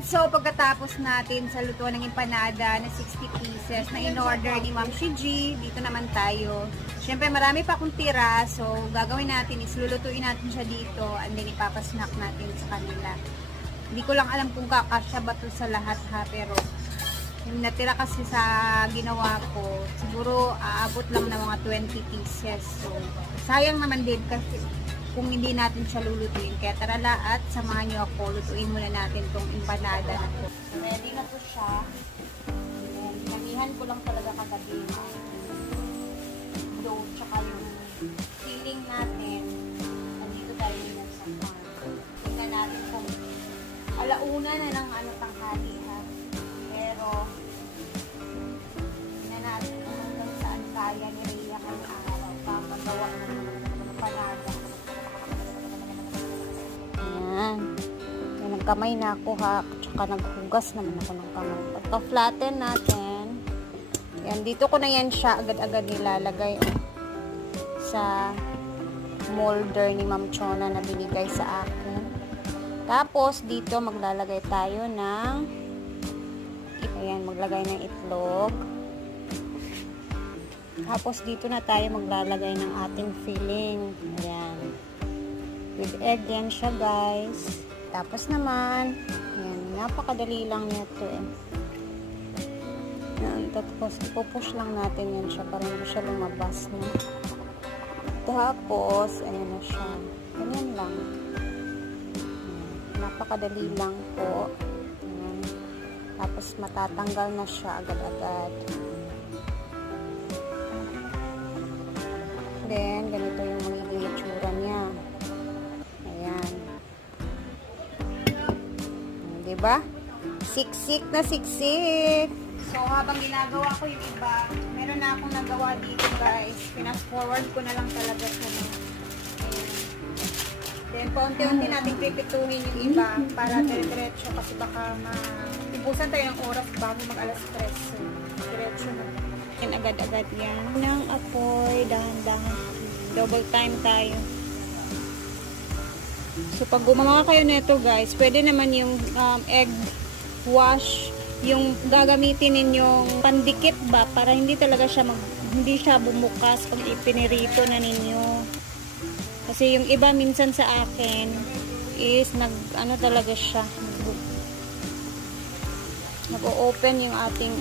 And so, pagkatapos natin sa lutuan ng empanada na 60 pieces na in-order ni Ma'am Shiji, dito naman tayo. Siyempre, marami pa akong tira. So, gagawin natin is lulutuin natin siya dito and then ipapasnack natin sa kanila. Hindi ko lang alam kung kakasya ba ito sa lahat ha, pero yung natira kasi sa ginawa ko, siguro aabot lang ng mga 20 pieces. So, sayang naman din kasi kung hindi natin siya lulutuin. Kaya tara at samahan niyo ako. Lutuin muna natin tong empanada na to. Ready na po siya. Nanihan ko lang talaga kagabi yung dough tsaka yung filling natin. Nandito tayo nila sa farm. Tingnan natin kung alauna na ng tanghali ha. Pero tingnan natin kung hanggang saan kaya ni Rhea kang araw pa magawa ng empanada. Yan ang kamay na ako ha. Tsaka naghugas naman ako ng kamay. Pagka-flatten natin. Yan. Dito ko na yan siya agad-agad nilalagay sa molder ni Ma'am Chona na binigay sa akin. Tapos dito maglalagay tayo ng ayan, maglagay ng itlog. Tapos dito na tayo maglalagay ng ating filling. Ayan. With egg yan siya guys. Tapos naman, ayan, napakadali lang nito eh. Ayan, tapos ipupush lang natin yan siya para hindi siya lumabas na. Tapos, ayan na siya. Ganyan lang. Ayan, napakadali lang po. Ayan. Tapos matatanggal na siya agad-agad. Then, ganito yung magiging itsura niya. Ayan. Diba? Siksik na siksik. So, habang ginagawa ko yung iba, meron na akong nagawa dito guys. Pinas forward ko na lang talaga sa ayan. Then, paunti-unti natin pipituhin yung iba para dire-diretso kasi baka ibusan tayo ng oras bago mag-alas 3. So, diretso na. And agad-agad yan. Nang apoy, dahan-dahan. Double time tayo. So, pag gumawa kayo nito guys, pwede naman yung egg wash, yung gagamitin ninyong pandikit ba, para hindi talaga siya hindi siya bumukas pag ipinirito na ninyo. Kasi yung iba minsan sa akin is ano talaga siya. Nag-o-open yung ating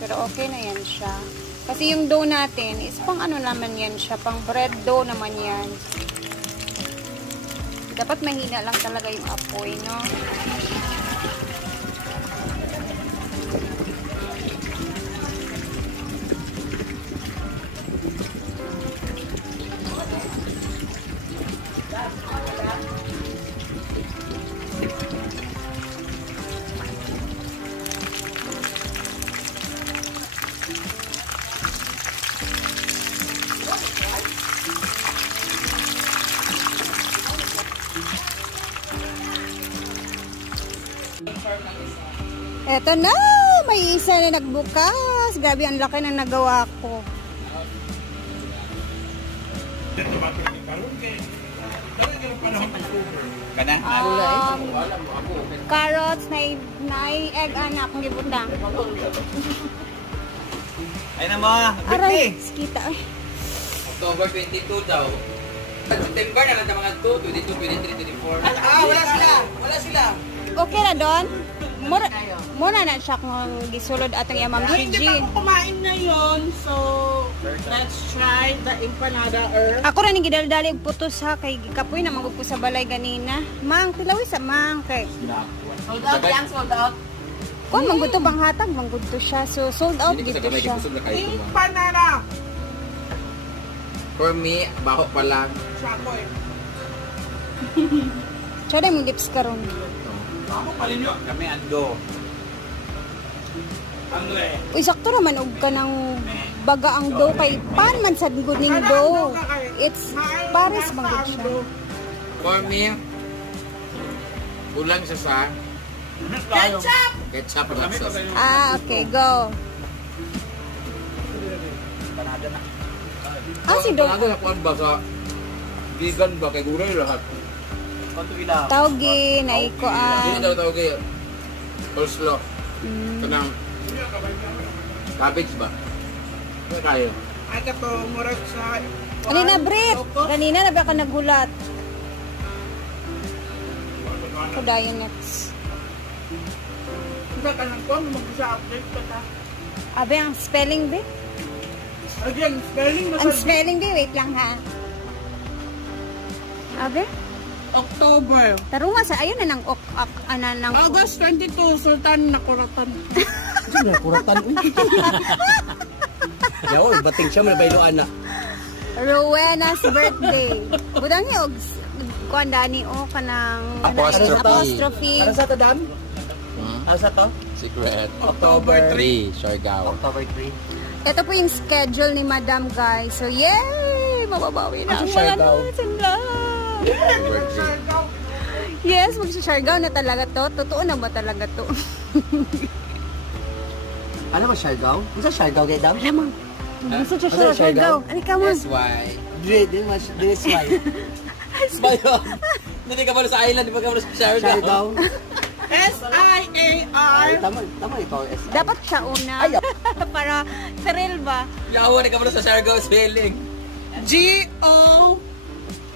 Pero okay na yan siya. Kasi yung dough natin is pang naman yan siya, pang bread dough naman yan. Dapat mahina lang talaga yung apoy, no? Eto na! May isa na nagbukas. Grabe, ang laki na nagawa ko. Carrots, na egg anak, ng ibutang. Ay na mo, aray, skita. October 22 daw. September na lang na mga 2, 22, 23, 24. Wala sila! Wala sila! Okay na doon? Muna na siya kung gisulod atong Ma'am Shiji. Hindi pa ako kumain na yun. So, let's try the empanada Ako rin yung gidaldali og putos ha. Kay kapoy na magugpo sa balay ganina. Mang, tilawi sa mang. Kay Sold out yan, sold out. kung mangguto bang hatag, mangguto siya. So, sold out dito siya. empanada. For me, baho pa lang. Chakoy. Siya rin mong dips karon. Baho pa rin yun. Kami ando. Andre. Uy, sakto naman og ka ng baga ang dough kay pan man sad good ning dough. It's pares bang good siya. For me, kulang siya sa Ketchup! ketchup at sauce. Okay, go. Si Dough. Panada na kuan ba sa vegan ba kay gulay lahat. Taugi, naikuan. Hindi daw tawag kayo. Coleslaw. Kanang cabbage ba? Ano kayo? Ay ka to, murag sa... Kanina, Brit. Kanina na ba ka naghulat? Ako dayon next. Hindi ka nang kung mag-sa-update ka ta. Abe, ang spelling, Brit? Again, spelling na Ang sa... spelling, Brit. Wait lang, ha? Abe? October. Tarunga sa, ayun na ng August 22, Sultan Nakuratan. Sino kuratan? Yaw, bating siya may bailoan na. Rowena's birthday. Budang yung kuan dani o kanang apostrophe. Para sa to, Dan? Para sa to? Secret. October 3. Siargao. October 3. Ito po yung schedule ni Madam, guys. So, yay! Mababawi na ang mga Siargao. natin lang. Yes, magsisiargao na talaga to. Totoo na ba talaga to? Ano ba Siargao? Ano sa Siargao, gay Dam? Alam mo, gusto siya Ano siya siargao. Ano ka mo? SY. Dili smile. Bayo. Hindi ka ba sa island, di ba ka ba sa Siargao? Siargao. S-I-A-R. Ay, tama ito. Dapat siya una. Para thrill ba? Yawa, di ka ba sa Siargao spelling? G-O...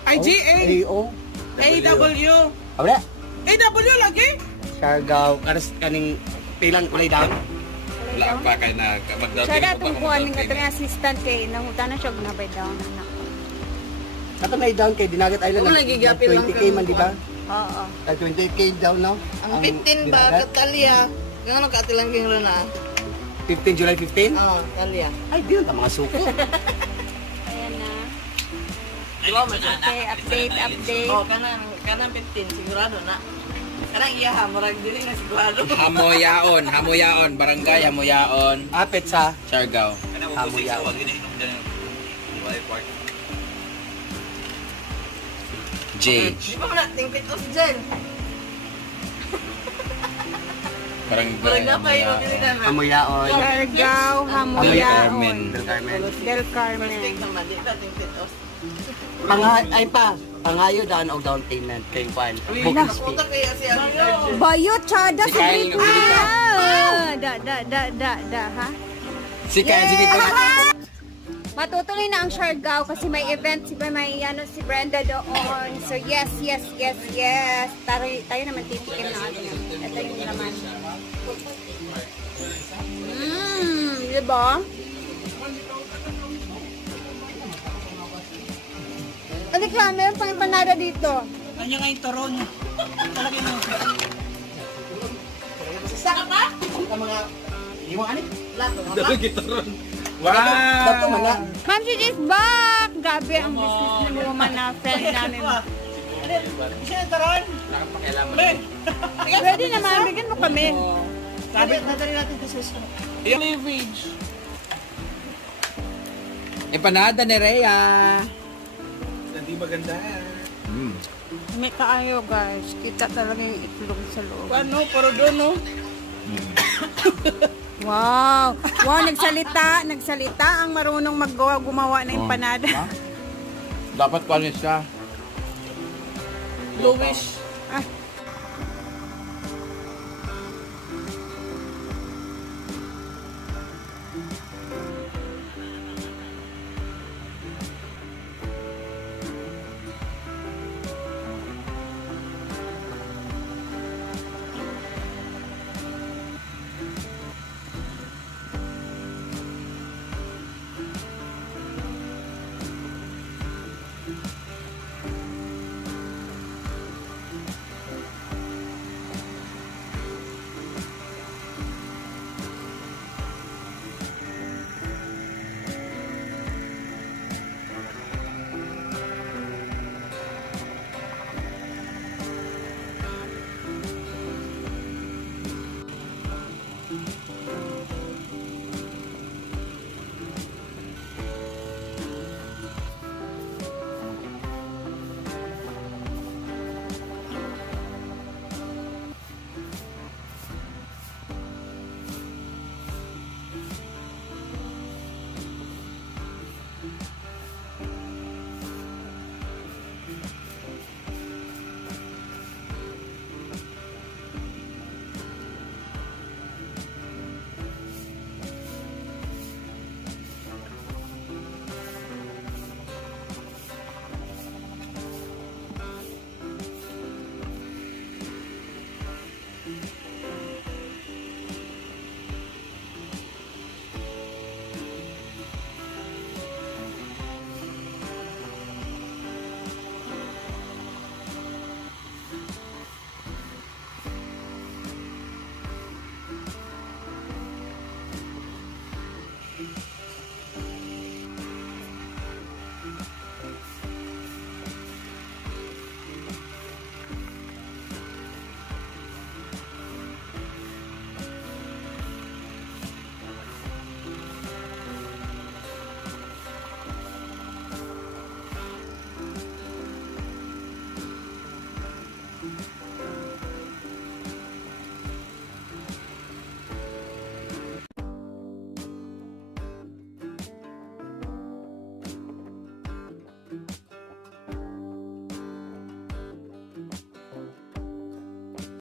Ay, G-A... A-O. A-W. Abra. A-W lagi? Siargao. Kaning pilang kulay Dam. Wala pa kayo na magdating. Siya datong kuha ng katong assistant kay nangutan na siya gnabay daw na anak. Kato may down kay Dinagat Island. Wala, gigapil lang 20k man, di ba? Oo. 20k down now. Ang 15 ba, Dinagat. Katalya. Gano'n katilang king Rona? 15, July 15? Oo, Katalya. Ay, di yun. Mga suko. Ayan na. Diba, may Okay, update. Oh, kanang 15, sigurado na. Kanang iyaha, murag dili na sigurado. Hamoyaon, barangay Hamoyaon, Apit sa Siargao. Hamuyaw. J. Di ba nating pitos dyan? Barangay Murag na pa yun, dili na na. Hamuyaon. Siargao, Del Hamoyaon. Carmen. Del Carmen. Del Carmen. Mistake naman, di nating pitos. Ay pa. Pangayo daan og down payment kay Juan. Booking fee. Puta kaya si Arnold. Bayot, tsada Si sa Kyle Brit. Da, ha? Si Kyle, sige po. Matutuloy na ang Siargao kasi may event si Brenda doon. So yes. Tayo naman titikim na ano. Ito yung laman. Diba? Ano ka, meron pang empanada dito. Kanya nga yung toron. Talaga mo. Saka pa? Ang mga iwang ani? Lato. Wow! Dato man na. Ma'am, she is back! Gabi ang business ni woman na friend namin. Siya yung toron. Nakapakialaman. Ready naman, bigyan mo kami. Sabi, nadali natin ito sa isa. Cleavage. Empanada ni Rhea. Hindi maganda. May kaayo guys, kita talaga yung itlog sa loob. Ano, puro doon, no? Wow! Wow, nagsalita ang marunong gumawa ng empanada. Dapat pa siya. Bluish.